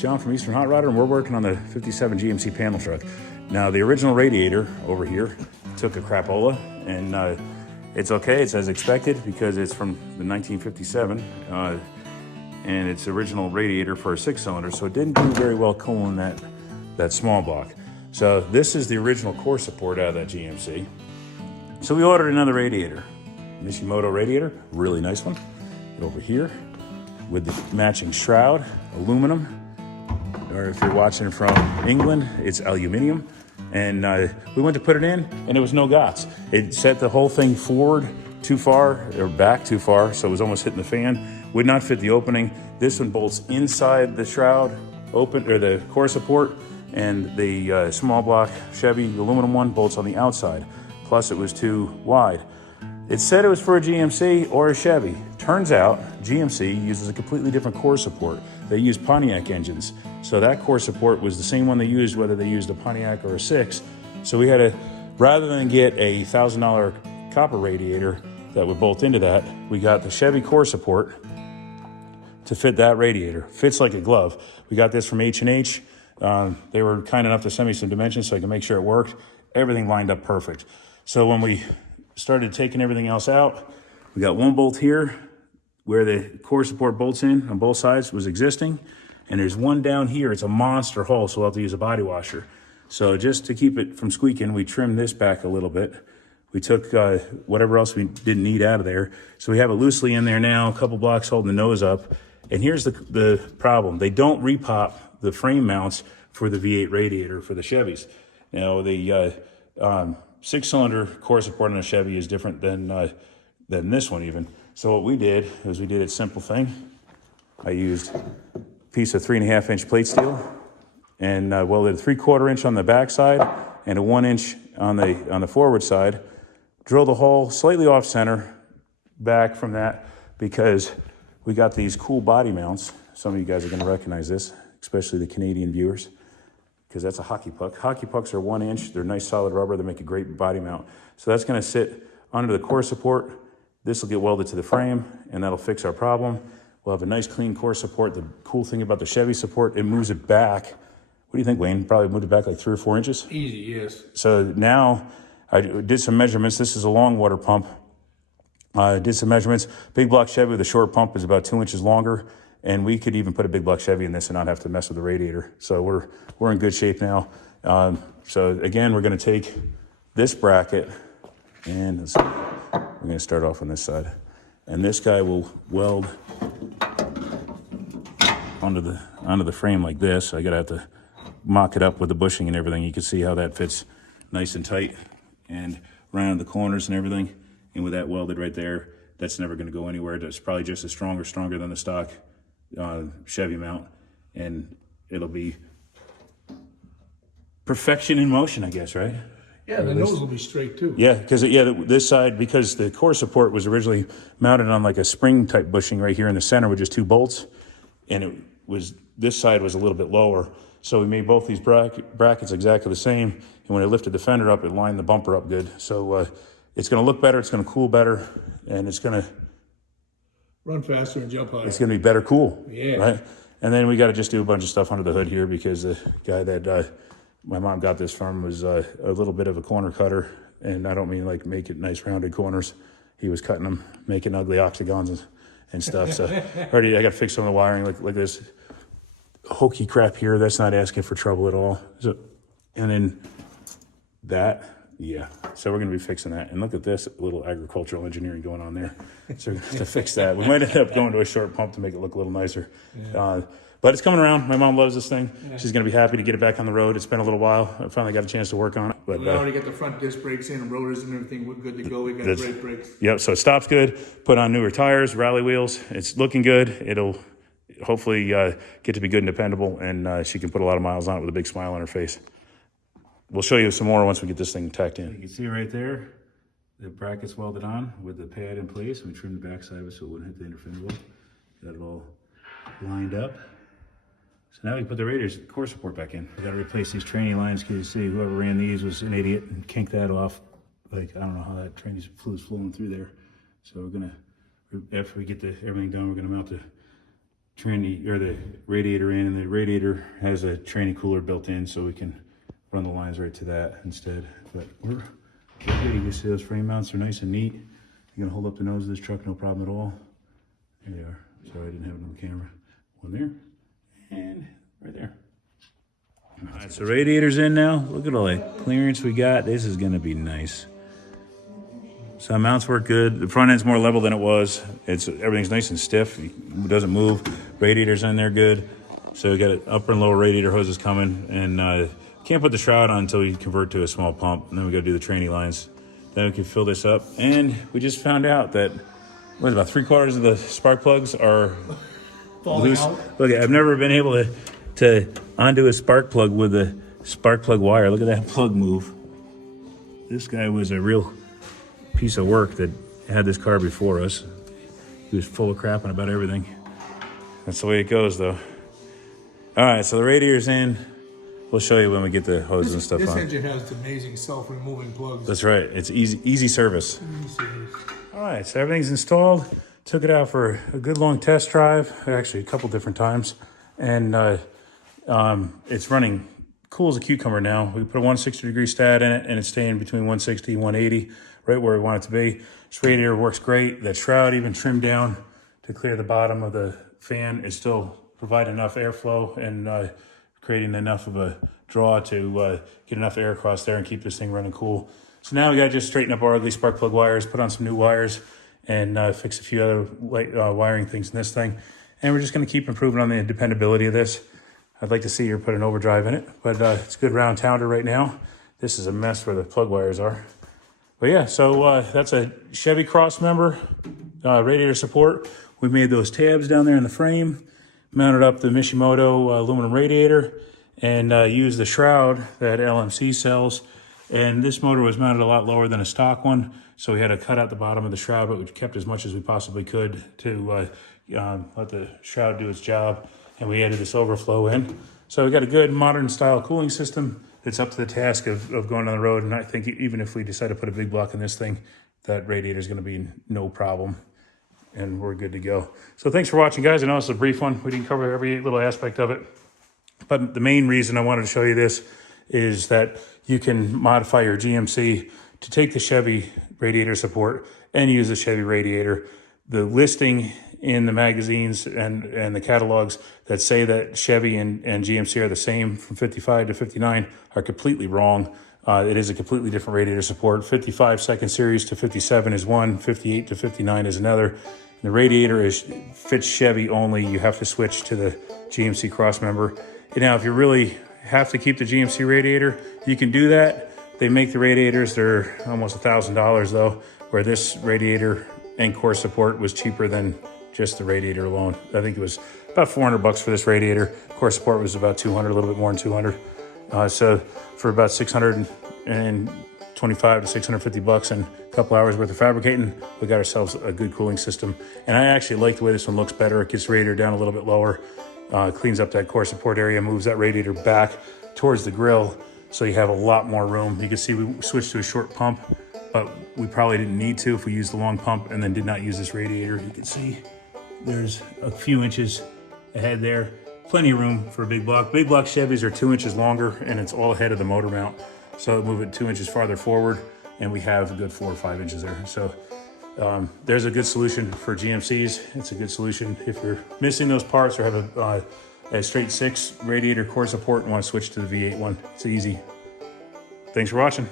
John from Eastern Hot Rodder, and we're working on the 57 GMC panel truck. Now, the original radiator over here took a crapola, and it's okay, it's as expected because it's from the 1957, and it's original radiator for a 6-cylinder, so it didn't do very well cooling that small block. So this is the original core support out of that GMC. So we ordered another radiator, Mishimoto radiator, really nice one, over here with the matching shroud, aluminum, or if you're watching from England, it's aluminium. And we went to put it in, and it was no gots. It set the whole thing forward too far, or back too far, so it was almost hitting the fan. Would not fit the opening. This one bolts inside the shroud, or the core support, and the small block Chevy aluminum one bolts on the outside. Plus, it was too wide. It said it was for a GMC or a Chevy. Turns out, GMC uses a completely different core support. They use Pontiac engines. So that core support was the same one they used, whether they used a Pontiac or a 6. So we had to, rather than get a $1,000 copper radiator that would bolt into that, we got the Chevy core support to fit that radiator. Fits like a glove. We got this from H&H. They were kind enough to send me some dimensions so I could make sure it worked. Everything lined up perfect. So when we started taking everything else out, we got one bolt here where the core support bolts in on both sides was existing. And there's one down here. It's a monster hole, so we'll have to use a body washer. So just to keep it from squeaking, we trimmed this back a little bit. We took whatever else we didn't need out of there. So we have it loosely in there now, a couple blocks holding the nose up. And here's the problem. They don't repop the frame mounts for the V8 radiator for the Chevys. You know, the 6-cylinder core support on a Chevy is different than this one even. So what we did is we did a simple thing. I used a piece of 3.5-inch plate steel and welded a 3/4 inch on the back side and a 1 inch on the forward side. Drilled a hole slightly off center back from that because we got these cool body mounts. Some of you guys are going to recognize this, especially the Canadian viewers, because that's a hockey puck. Hockey pucks are 1 inch. They're nice solid rubber. They make a great body mount. So that's going to sit under the core support. This will get welded to the frame, and that'll fix our problem. We'll have a nice clean core support. The cool thing about the Chevy support, it moves it back. What do you think, Wayne? Probably moved it back like 3 or 4 inches? Easy, yes. So now I did some measurements. This is a long water pump. I did some measurements. Big block Chevy with a short pump is about 2 inches longer, and we could even put a big block Chevy in this and not have to mess with the radiator. So we're in good shape now. So again, we're going to take this bracket, and we're going to start off on this side. And this guy will weld onto the frame like this. I gotta have to mock it up with the bushing and everything. You can see how that fits nice and tight and around the corners and everything. And with that welded right there, that's never gonna go anywhere. It's probably just as strong or stronger than the stock Chevy mount. And it'll be perfection in motion, I guess, right? Yeah, the nose will be straight too. Yeah, because this side, because the core support was originally mounted on like a spring type bushing right here in the center with just 2 bolts, and this side was a little bit lower. So we made both these brackets exactly the same, and when I lifted the fender up, it lined the bumper up good. So it's going to look better, it's going to cool better, and it's going to run faster and jump higher. It's going to be better cool. Yeah. Right? And then we got to just do a bunch of stuff under the hood here because the guy that my mom got this from was a little bit of a corner cutter, and I don't mean like make it nice rounded corners. He was cutting them, making ugly octagons and stuff. So already I got to fix some of the wiring like this hokey crap here. That's not asking for trouble at all. So, and then that, yeah. So we're going to be fixing that. And look at this little agricultural engineering going on there. So we're going to have to fix that. We might end up going to a short pump to make it look a little nicer. Yeah. But it's coming around. My mom loves this thing. Yeah. She's going to be happy to get it back on the road. It's been a little while. I finally got a chance to work on it. But we already got the front disc brakes in and rotors and everything. We're good to go. We got great brakes. Yep. So it stops good. Put on newer tires, rally wheels. It's looking good. It'll hopefully get to be good and dependable. And she can put a lot of miles on it with a big smile on her face. We'll show you some more once we get this thing tacked in. You can see right there, the bracket's welded on with the pad in place. We trimmed the back side of it so it wouldn't hit the inner fender wheel. Got it all lined up. So now we put the radiator's core support back in. We got to replace these tranny lines because you see whoever ran these was an idiot and kinked that off. Like, I don't know how that tranny fluid's flowing through there. So we're gonna, after we get everything done, we're gonna mount the tranny or the radiator in, and the radiator has a tranny cooler built in, so we can run the lines right to that instead. But we're good. You can see those frame mounts are nice and neat. You're gonna hold up the nose of this truck, no problem at all. There they are. Sorry, I didn't have it on camera. One there, and right there. All right, so radiator's in now. Look at all that clearance we got. This is gonna be nice. So mounts work good. The front end's more level than it was. Everything's nice and stiff. It doesn't move. Radiator's in there good. So we got upper and lower radiator hoses coming, and can't put the shroud on until you convert to a small pump. And then we got to do the tranny lines. Then we can fill this up. And we just found out that about 3/4 of the spark plugs are loose. Look, I've never been able to undo a spark plug with a spark plug wire. Look at that plug move. This guy was a real piece of work that had this car before us. He was full of crap on about everything. That's the way it goes, though. All right, so the radiator's in. We'll show you when we get the hoses and stuff on. This engine has amazing self-removing plugs. That's right. It's easy service. All right, so everything's installed. Took it out for a good long test drive, actually a couple different times, and it's running cool as a cucumber now. We put a 160-degree stat in it, and it's staying between 160 and 180, right where we want it to be. This radiator works great. That shroud even trimmed down to clear the bottom of the fan. It still providing enough airflow and creating enough of a draw to get enough air across there and keep this thing running cool. So now we got to just straighten up our ugly spark plug wires, put on some new wires, and fix a few other wiring things in this thing. And we're just going to keep improving on the dependability of this. I'd like to see her put an overdrive in it, but it's a good round tounder right now. This is a mess where the plug wires are. But yeah, so that's a Chevy cross member, radiator support. We made those tabs down there in the frame, mounted up the Mishimoto aluminum radiator, and used the shroud that LMC sells. And this motor was mounted a lot lower than a stock one, so we had to cut out the bottom of the shroud, but we kept as much as we possibly could to let the shroud do its job. And we added this overflow in. So we got a good modern style cooling system that's up to the task of going on the road. And I think even if we decide to put a big block in this thing, that radiator is going to be no problem. And we're good to go. So thanks for watching, guys. I know it's a brief one. We didn't cover every little aspect of it. But the main reason I wanted to show you this is that you can modify your GMC to take the Chevy radiator support and use the Chevy radiator. The listing in the magazines and the catalogs that say that Chevy and GMC are the same from 55 to 59 are completely wrong. It is a completely different radiator support. 55 second series to 57 is one, 58 to 59 is another. The radiator fits Chevy only. You have to switch to the GMC crossmember. And now, if you really have to keep the GMC radiator, you can do that. They make the radiators, they're almost $1,000 though, where this radiator and core support was cheaper than just the radiator alone. I think it was about $400 for this radiator. Core support was about 200, a little bit more than 200. So for about 625 to 650 bucks and a couple hours worth of fabricating, we got ourselves a good cooling system. And I actually like the way this one looks better. It gets the radiator down a little bit lower, cleans up that core support area, moves that radiator back towards the grill, so you have a lot more room. You can see we switched to a short pump, but we probably didn't need to if we used the long pump and then did not use this radiator. You can see there's a few inches ahead there. Plenty of room for a big block. Big block Chevys are 2 inches longer, and it's all ahead of the motor mount. So move it 2 inches farther forward, and we have a good 4 or 5 inches there. So there's a good solution for GMCs. It's a good solution if you're missing those parts or have a straight 6 radiator core support and want to switch to the V8 one. It's easy. Thanks for watching.